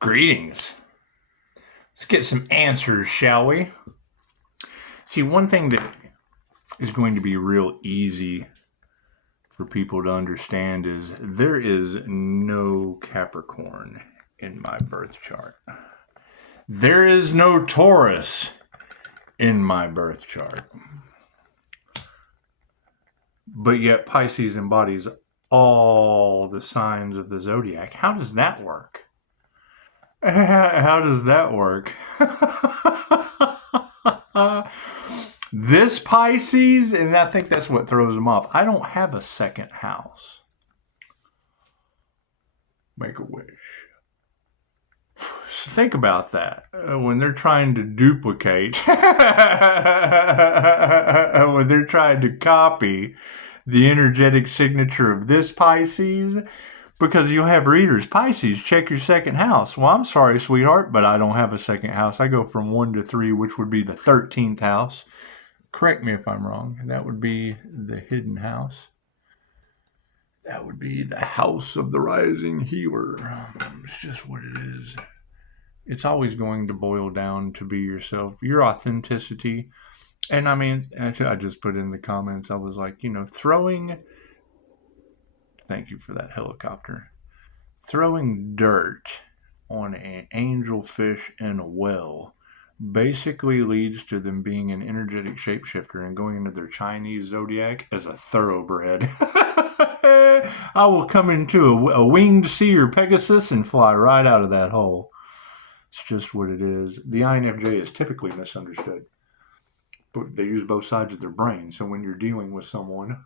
Greetings. Let's get some answers, shall we? See, one thing that is going to be real easy for people to understand is there is no Capricorn in my birth chart. There is no Taurus in my birth chart. But yet Pisces embodies all the signs of the zodiac. How does that work? How does that work? This Pisces, and I think that's what throws them off. I don't have a second house. Make a wish. Just think about that. When they're trying to duplicate, when they're trying to copy the energetic signature of this Pisces, because you'll have readers, Pisces, check your second house. Well, I'm sorry, sweetheart, but I don't have a second house. I go from 1 to 3, which would be the 13th house. Correct me if I'm wrong. That would be the hidden house. That would be the house of the rising healer. It's just what it is. It's always going to boil down to be yourself, your authenticity. And I mean, I just put in the comments, I was like, throwing, thank you for that helicopter, throwing dirt on an angelfish in a well basically leads to them being an energetic shapeshifter and going into their Chinese zodiac as a thoroughbred. I will come into a winged seer Pegasus and fly right out of that hole. It's just what it is. The INFJ is typically misunderstood, but they use both sides of their brain. So when you're dealing with someone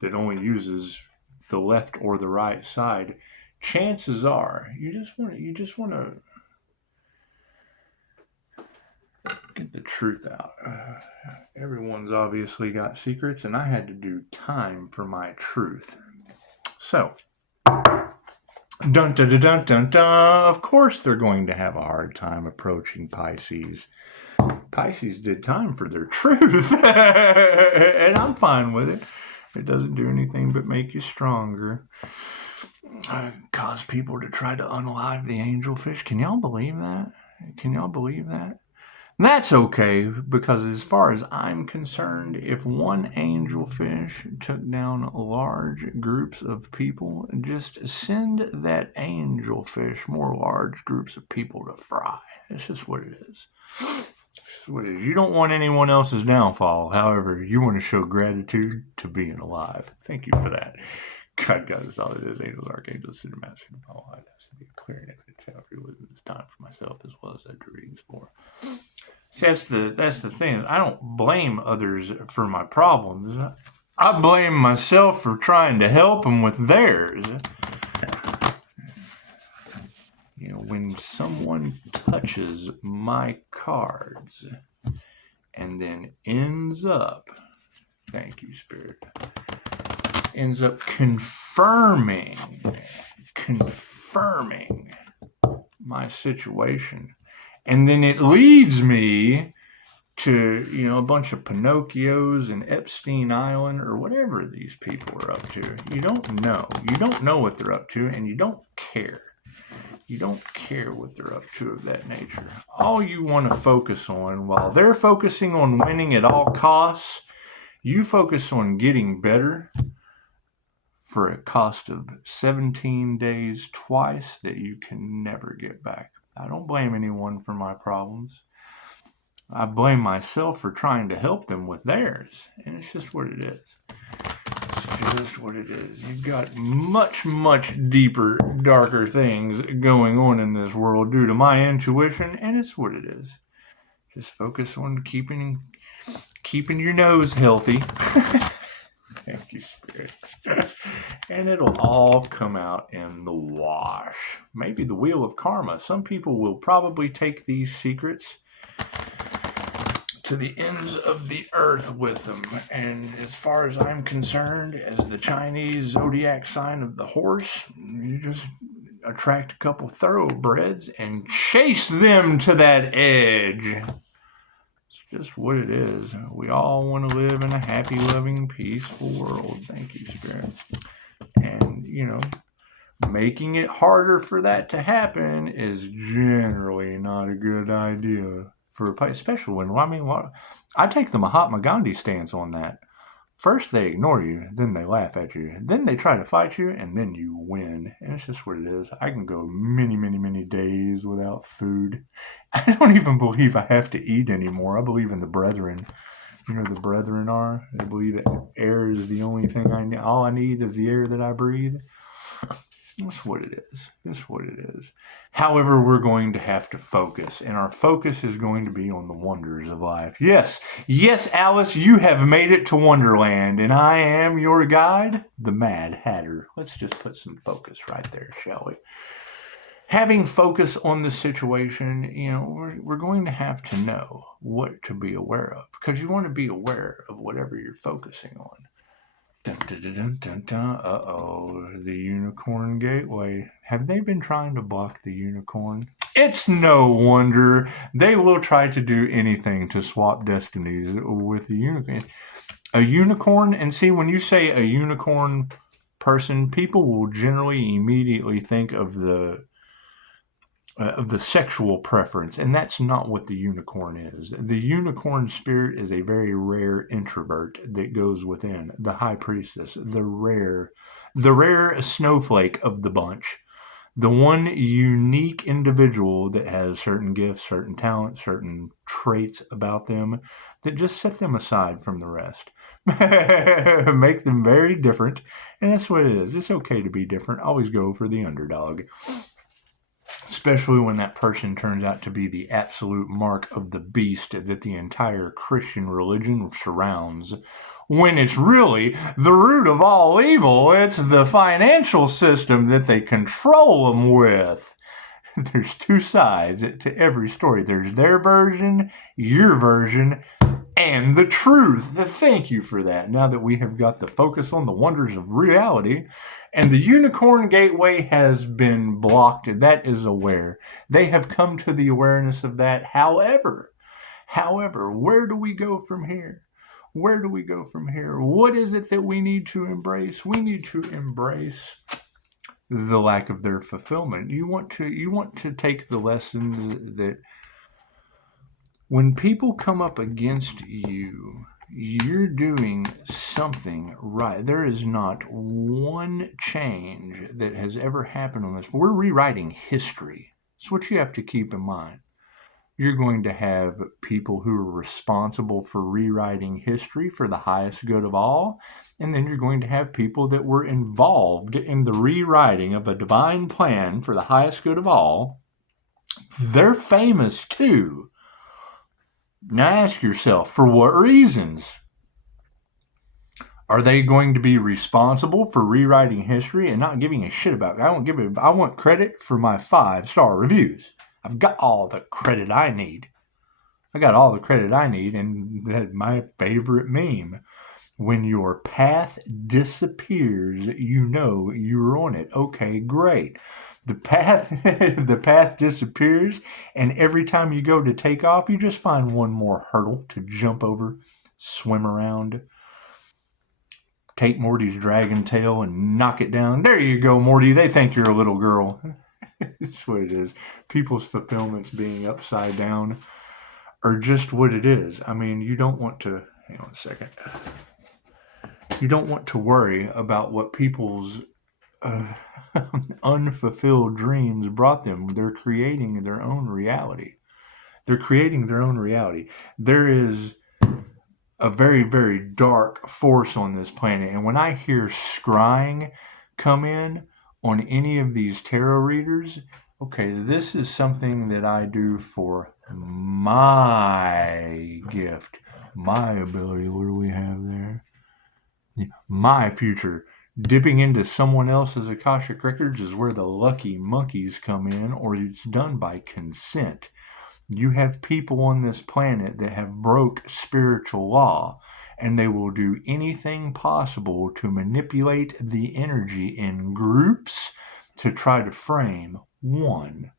that only uses the left or the right side, chances are you just want to get the truth out. Everyone's obviously got secrets, and I had to do time for my truth. So, dun dun dun dun dun dun. Of course, they're going to have a hard time approaching Pisces. Pisces did time for their truth, and I'm fine with it. It doesn't do anything but make you stronger. Cause people to try to unalive the angelfish. Can y'all believe that? That's okay, because as far as I'm concerned, if one angelfish took down large groups of people, just send that angelfish more large groups of people to fry. It's just what it is. You don't want anyone else's downfall. However, you want to show gratitude to being alive. Thank you for that. God is all it is. Angels, archangels, supermaster, and all that has to be clear and evident. It's time for myself as well as that readings for. See, that's the thing. I don't blame others for my problems. I blame myself for trying to help them with theirs. When someone touches my cards and then ends up, thank you, Spirit, ends up confirming my situation. And then it leads me to, a bunch of Pinocchios and Epstein Island or whatever these people are up to. You don't know. You don't know what they're up to, and you don't care. You don't care what they're up to of that nature. All you want to focus on, while they're focusing on winning at all costs, you focus on getting better for a cost of 17 days twice that you can never get back. I don't blame anyone for my problems. I blame myself for trying to help them with theirs. And it's just what it is. It's just what it is. You've got much, much deeper, darker things going on in this world due to my intuition, and it's what it is. Just focus on keeping your nose healthy. Thank you, Spirit. And it'll all come out in the wash. Maybe the wheel of karma. Some people will probably take these secrets to the ends of the earth with them. And as far as I'm concerned, as the Chinese zodiac sign of the horse, you just attract a couple thoroughbreds and chase them to that edge. Just what it is. We all want to live in a happy, loving, peaceful world. Thank you, Spirit. And, Making it harder for that to happen is generally not a good idea for a Pisces, especially when, I take the Mahatma Gandhi stance on that. First they ignore you, then they laugh at you, then they try to fight you, and then you win. And it's just what it is. I can go many, many, many days without food. I don't even believe I have to eat anymore. I believe in the brethren. You know who the brethren are? They believe that air is the only thing I need. All I need is the air that I breathe. That's what it is. That's what it is. However, we're going to have to focus, and our focus is going to be on the wonders of life. Yes, yes, Alice, you have made it to Wonderland, and I am your guide, the Mad Hatter. Let's just put some focus right there, shall we? Having focus on the situation, we're going to have to know what to be aware of, because you want to be aware of whatever you're focusing on. Dun, dun, dun, dun, dun, dun. Uh-oh, the Unicorn Gateway. Have they been trying to block the unicorn? It's no wonder they will try to do anything to swap destinies with the unicorn. A unicorn, and see, when you say a unicorn person, people will generally immediately think of the sexual preference, and that's not what the unicorn is. The unicorn spirit is a very rare introvert that goes within, the high priestess, the rare snowflake of the bunch, the one unique individual that has certain gifts, certain talents, certain traits about them that just set them aside from the rest. Make them very different, and that's what it is. It's okay to be different. Always go for the underdog. Especially when that person turns out to be the absolute mark of the beast that the entire Christian religion surrounds, when it's really the root of all evil. It's the financial system that they control them with. There's two sides to every story. There's their version, your version, and the truth. Thank you for that. Now that we have got the focus on the wonders of reality, and the Unicorn Gateway has been blocked, that is aware. They have come to the awareness of that. However, where do we go from here? Where do we go from here? What is it that we need to embrace? We need to embrace the lack of their fulfillment. You want to take the lesson that when people come up against you, you're doing something right. There is not one change that has ever happened on this. We're rewriting history. That's what you have to keep in mind. You're going to have people who are responsible for rewriting history for the highest good of all, and then you're going to have people that were involved in the rewriting of a divine plan for the highest good of all. They're famous too. Now ask yourself, for what reasons? Are they going to be responsible for rewriting history and not giving a shit about it? I want credit for my 5-star reviews. I've got all the credit I need. And that's my favorite meme. When your path disappears, you know you're on it. Okay, great. The path disappears, and every time you go to take off, you just find one more hurdle to jump over, swim around, take Morty's dragon tail and knock it down. There you go, Morty. They think you're a little girl. That's what it is. People's fulfillments being upside down are just what it is. I mean, you don't want to... Hang on a second. You don't want to worry about what people's unfulfilled dreams brought them. They're creating their own reality. There is a very, very dark force on this planet. And when I hear scrying come in on any of these tarot readers, okay, this is something that I do for my gift, my ability. What do we have there? My future. Dipping into someone else's Akashic Records is where the lucky monkeys come in, or it's done by consent. You have people on this planet that have broke spiritual law, and they will do anything possible to manipulate the energy in groups to try to frame one.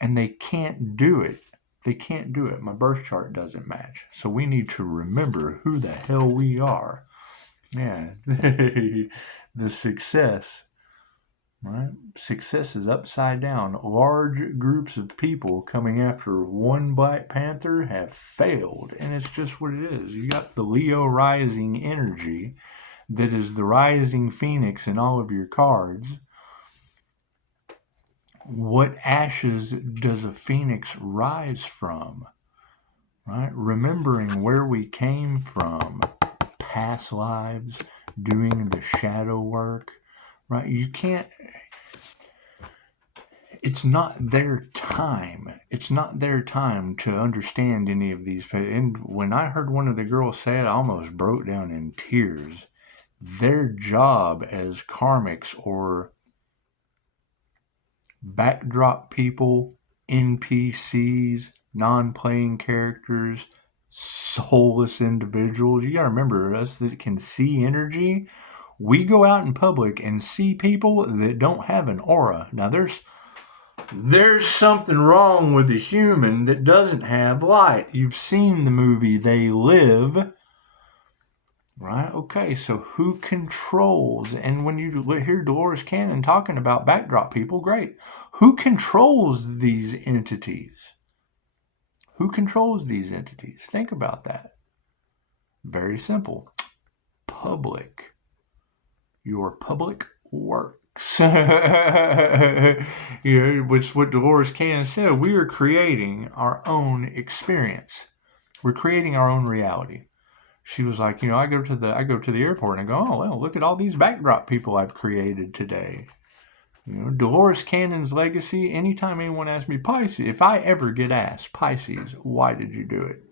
And they can't do it. My birth chart doesn't match. So we need to remember who the hell we are. Yeah, the success right? Success is upside down. Large groups of people coming after one Black Panther have failed, and it's just what it is. You got the Leo rising energy that is the rising phoenix in all of your cards. What ashes does a phoenix rise from? Right? Remembering where we came from, past lives, doing the shadow work, right? You can't, it's not their time. It's not their time to understand any of these. And when I heard one of the girls say it, I almost broke down in tears. Their job as karmics or backdrop people, NPCs, non-playing characters, soulless individuals. You gotta remember, us that can see energy, we go out in public and see people that don't have an aura. Now there's something wrong with the human that doesn't have light. You've seen the movie They Live. Right? Okay, so who controls? And when you hear Dolores Cannon talking about backdrop people, great. Who controls these entities? Who controls these entities? Think about that. Very simple. Public. Your public works. Which what Dolores Cannon said. We are creating our own experience. We're creating our own reality. She was like, I go to the airport and I go, oh, well, look at all these backdrop people I've created today. Dolores Cannon's legacy, anytime anyone asks me, Pisces, if I ever get asked, Pisces, why did you do it?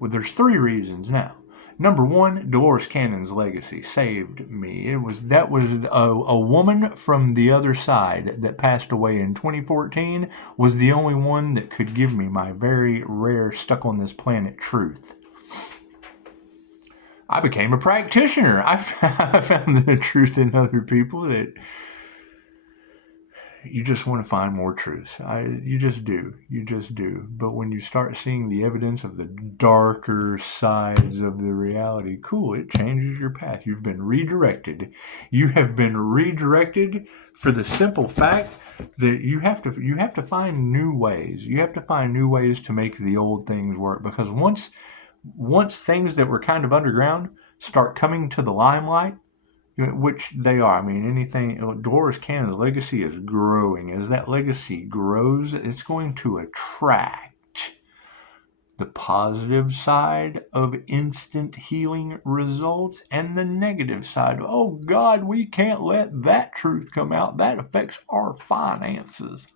Well, there's 3 reasons now. Number 1, Dolores Cannon's legacy saved me. That was a woman from the other side that passed away in 2014 was the only one that could give me my very rare stuck on this planet truth. I became a practitioner. I found the truth in other people that you just want to find more truth. You just do. But when you start seeing the evidence of the darker sides of the reality, cool, it changes your path. You've been redirected. You have been redirected for the simple fact that you have to find new ways. You have to find new ways to make the old things work, because once things that were kind of underground start coming to the limelight, which they are. I mean, Dolores Cannon's legacy is growing. As that legacy grows, it's going to attract the positive side of instant healing results and the negative side. Oh God, we can't let that truth come out. That affects our finances.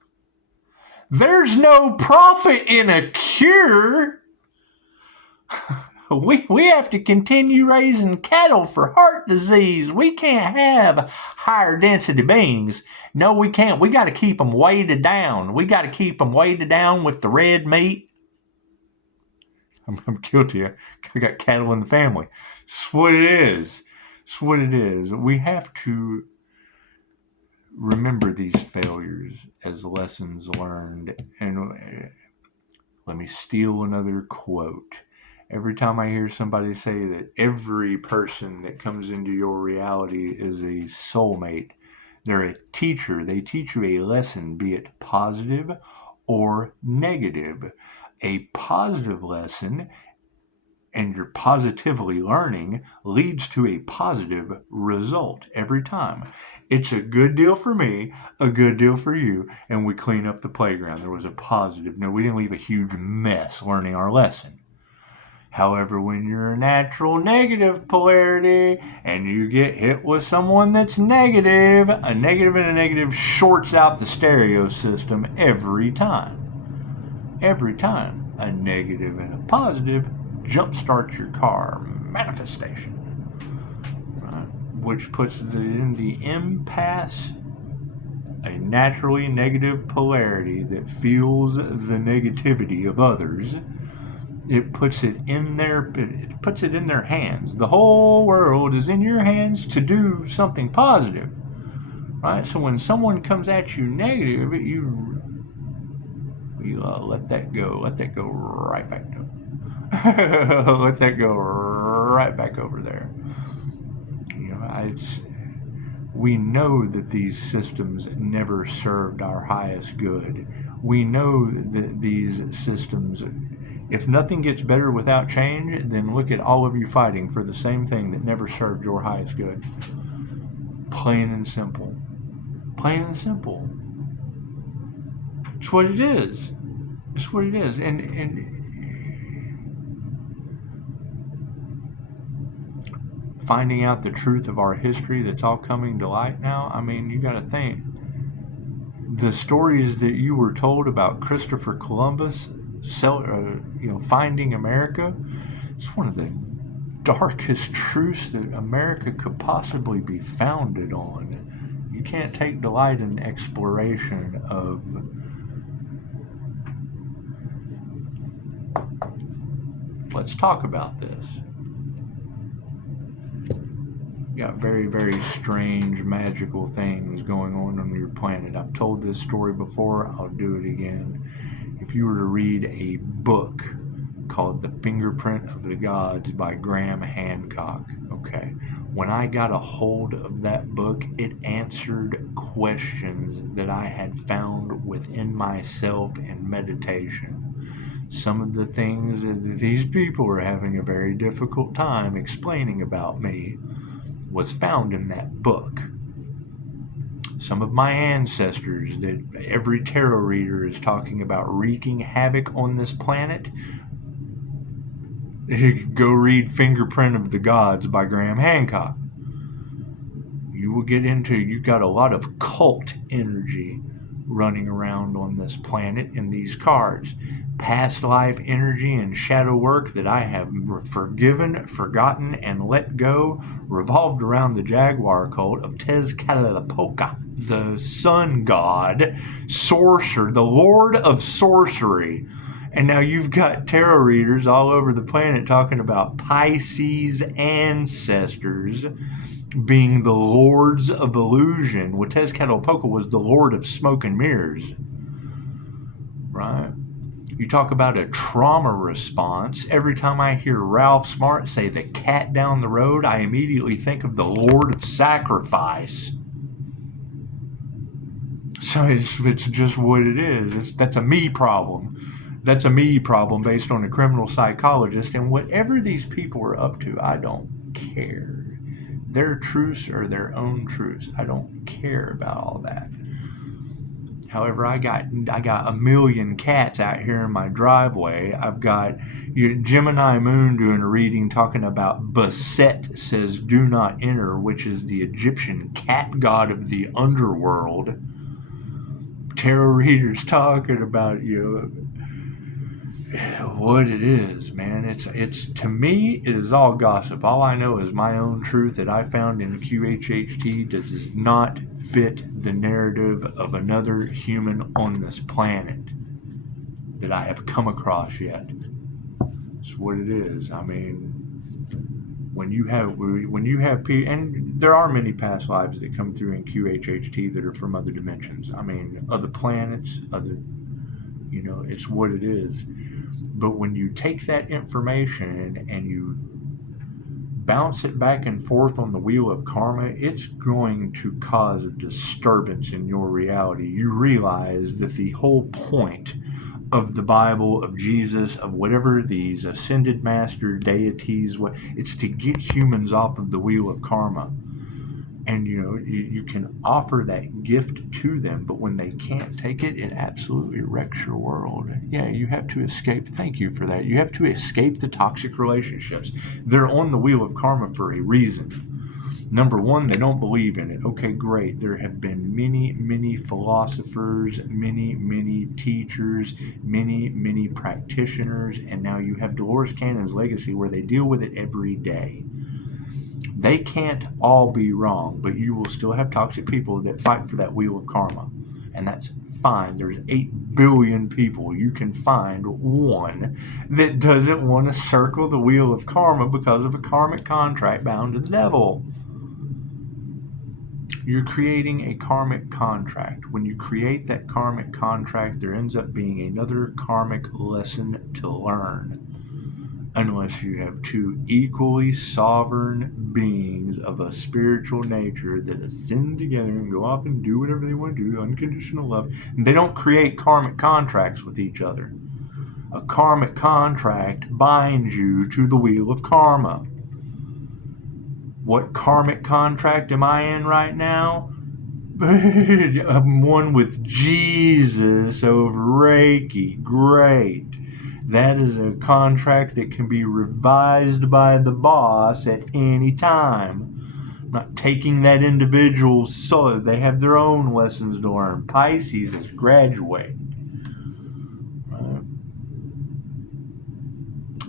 There's no profit in a cure. We have to continue raising cattle for heart disease. We can't have higher density beings. No, we can't. We got to keep them weighted down. We got to keep them weighted down with the red meat. I'm guilty. I got cattle in the family. It's what it is. It's what it is. We have to remember these failures as lessons learned. And let me steal another quote. Every time I hear somebody say that every person that comes into your reality is a soulmate, they're a teacher. They teach you a lesson, be it positive or negative. A positive lesson, and you're positively learning, leads to a positive result every time. It's a good deal for me, a good deal for you, and we clean up the playground. There was a positive. No, we didn't leave a huge mess learning our lesson. However, when you're a natural negative polarity and you get hit with someone that's negative, a negative and a negative shorts out the stereo system every time. Every time. A negative and a positive jumpstarts your car. Manifestation. Right? Which puts it in the empaths, a naturally negative polarity that feels the negativity of others. It puts it in their hands. The whole world is in your hands to do something positive, right? So when someone comes at you negative, you let that go. Let that go right back down. Let that go right back over there. We know that these systems never served our highest good. We know that these systems, if nothing gets better without change, then look at all of you fighting for the same thing that never served your highest good. Plain and simple. Plain and simple. It's what it is. It's what it is. And finding out the truth of our history that's all coming to light now, I mean, you got to think. The stories that you were told about Christopher Columbus finding America, it's one of the darkest truths that America could possibly be founded on. You can't take delight in exploration of let's talk about this. You got very, very strange, magical things going on your planet. I've told this story before. I'll do it again. If you were to read a book called The Fingerprint of the Gods by Graham Hancock, okay, when I got a hold of that book, it answered questions that I had found within myself in meditation. Some of the things that these people were having a very difficult time explaining about me was found in that book. Some of my ancestors that every tarot reader is talking about wreaking havoc on this planet, go read Fingerprint of the Gods by Graham Hancock. You will get into, you've got a lot of cult energy running around on this planet in these cards. Past life energy and shadow work that I have forgiven, forgotten, and let go revolved around the Jaguar cult of Tezcatlipoca, the sun god, sorcerer, the lord of sorcery. And now you've got tarot readers all over the planet talking about Pisces ancestors being the lords of illusion. Well, Tezcatlipoca was the lord of smoke and mirrors, right? You talk about a trauma response. Every time I hear Ralph Smart say the cat down the road, I immediately think of the Lord of Sacrifice. So it's just what it is. That's a me problem. That's a me problem based on a criminal psychologist. And whatever these people are up to, I don't care. Their truths are their own truths. I don't care about all that. However, I got a million cats out here in my driveway. I've got Gemini Moon doing a reading talking about Basset says do not enter, which is the Egyptian cat god of the underworld. Tarot readers talking about what it is, man. It's to me, it is all gossip. All I know is my own truth that I found in QHHT does not fit the narrative of another human on this planet that I have come across yet. It's what it is. I mean, when you have people, and there are many past lives that come through in QHHT that are from other dimensions. I mean, other planets, it's what it is. But when you take that information and you bounce it back and forth on the wheel of karma, it's going to cause a disturbance in your reality. You realize that the whole point of the Bible, of Jesus, of whatever these ascended master deities, it's to get humans off of the wheel of karma. And you can offer that gift to them, but when they can't take it, it absolutely wrecks your world. Yeah, you have to escape. Thank you for that. You have to escape the toxic relationships. They're on the wheel of karma for a reason. Number one, they don't believe in it. Okay, great. There have been many, many philosophers, many, many teachers, many, many practitioners, and now you have Dolores Cannon's legacy where they deal with it every day. They can't all be wrong, but you will still have toxic people that fight for that wheel of karma. And that's fine. There's 8 billion people. You can find one that doesn't want to circle the wheel of karma because of a karmic contract bound to the devil. You're creating a karmic contract. When you create that karmic contract, there ends up being another karmic lesson to learn. unless you have two equally sovereign beings of a spiritual nature that ascend together and go off and do whatever they want to do, unconditional love. And they don't create karmic contracts with each other. A karmic contract binds you to the wheel of karma. What karmic contract am I in right now? I'm one with Jesus over Reiki. Great. That is a contract that can be revised by the boss at any time. I'm not taking that individual's soul. They have their own lessons to learn. Pisces is graduating. Right?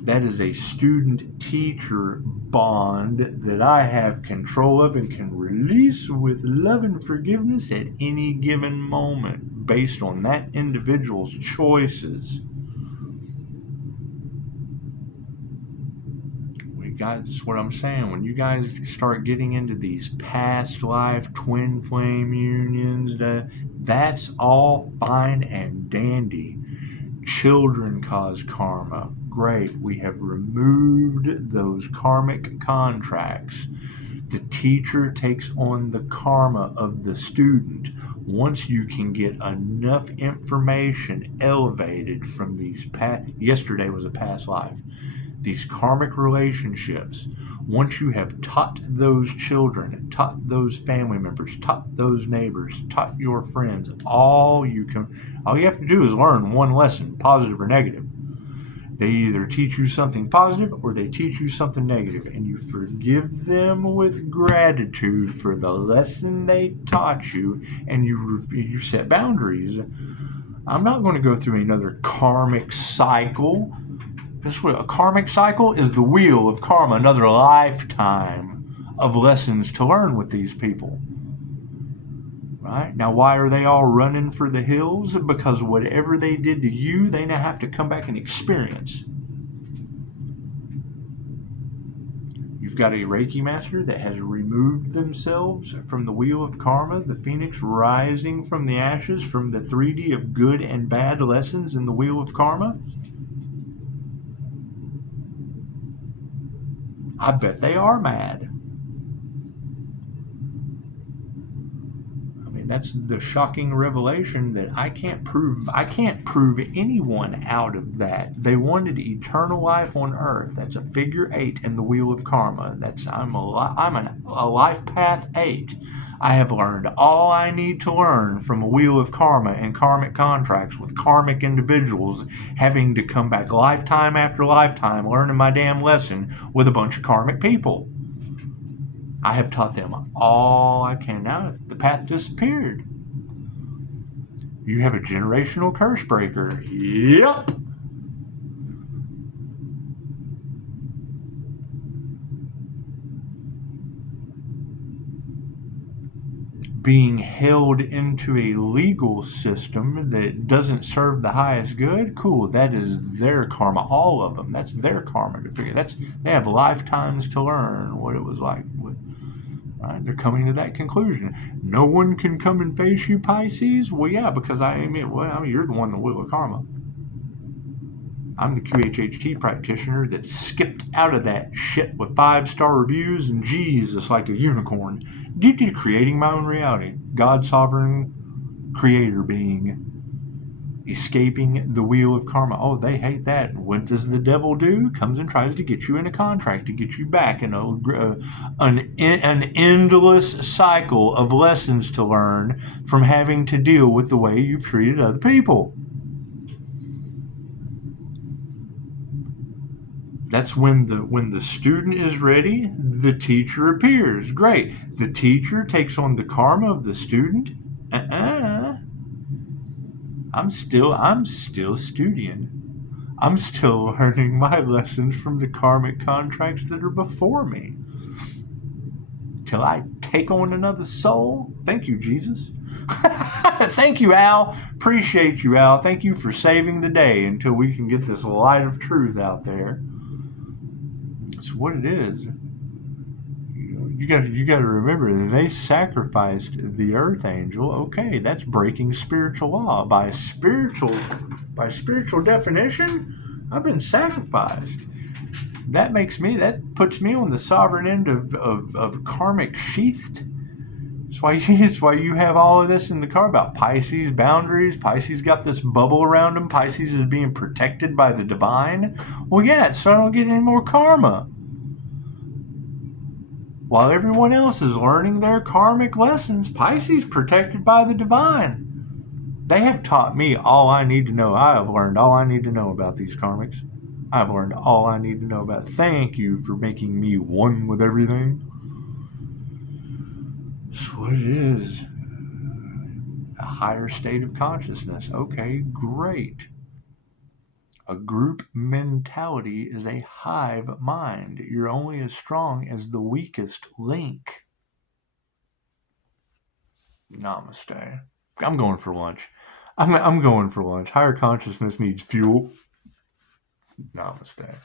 That is a student-teacher bond that I have control of and can release with love and forgiveness at any given moment based on that individual's choices. That's what I'm saying. When you guys start getting into these past life twin flame unions, that's all fine and dandy. Children cause karma. Great. We have removed those karmic contracts. The teacher takes on the karma of the student. Once you can get enough information elevated from these yesterday was a past life. These karmic relationships, once you have taught those children, taught those family members, taught those neighbors, taught your friends, all you have to do is learn one lesson, positive or negative. They either teach you something positive or they teach you something negative, and you forgive them with gratitude for the lesson they taught you, and you set boundaries. I'm not going to go through another karmic cycle. A karmic cycle is the wheel of karma, another lifetime of lessons to learn with these people. Right? Now, why are they all running for the hills? Because whatever they did to you, they now have to come back and experience. You've got a Reiki master that has removed themselves from the wheel of karma, the phoenix rising from the ashes, from the 3D of good and bad lessons in the wheel of karma. I bet they are mad. I mean, that's the shocking revelation that I can't prove anyone out of that. They wanted eternal life on earth. That's a figure 8 in the wheel of karma. I'm a life path 8. I have learned all I need to learn from a wheel of karma and karmic contracts with karmic individuals having to come back lifetime after lifetime learning my damn lesson with a bunch of karmic people. I have taught them all I can. Now the path disappeared. You have a generational curse breaker. Yep. Being held into a legal system that doesn't serve the highest good, cool, that is their karma, all of them. That's their karma to figure. They have lifetimes to learn what it was like. Right? They're coming to that conclusion. No one can come and face you, Pisces? Well, yeah, because you're the one in the wheel of karma. I'm the QHHT practitioner that skipped out of that shit with 5-star reviews and Jesus like a unicorn. Creating my own reality. God, sovereign creator being. Escaping the wheel of karma. Oh, they hate that. What does the devil do? Comes and tries to get you in a contract, to get you back in an endless cycle of lessons to learn from having to deal with the way you've treated other people. That's when the student is ready, the teacher appears. Great. The teacher takes on the karma of the student. I'm still studying. I'm still learning my lessons from the karmic contracts that are before me. Till I take on another soul. Thank you, Jesus. Thank you, Al. Appreciate you, Al. Thank you for saving the day until we can get this light of truth out there. That's what it is. You got to remember that they sacrificed the earth angel. Okay, that's breaking spiritual law. By spiritual definition, I've been sacrificed. that puts me on the sovereign end of karmic sheathed. It's why you have all of this in the card about Pisces boundaries. Pisces got this bubble around them. Pisces is being protected by the divine. Well, yeah, so I don't get any more karma. While everyone else is learning their karmic lessons, Pisces protected by the divine. They have taught me all I need to know. I have learned all I need to know about these karmics. I've learned all I need to know about. Thank you for making me one with everything. That's what it is. A higher state of consciousness. Okay, great. A group mentality is a hive mind. You're only as strong as the weakest link. Namaste. I'm going for lunch. I'm going for lunch. Higher consciousness needs fuel. Namaste.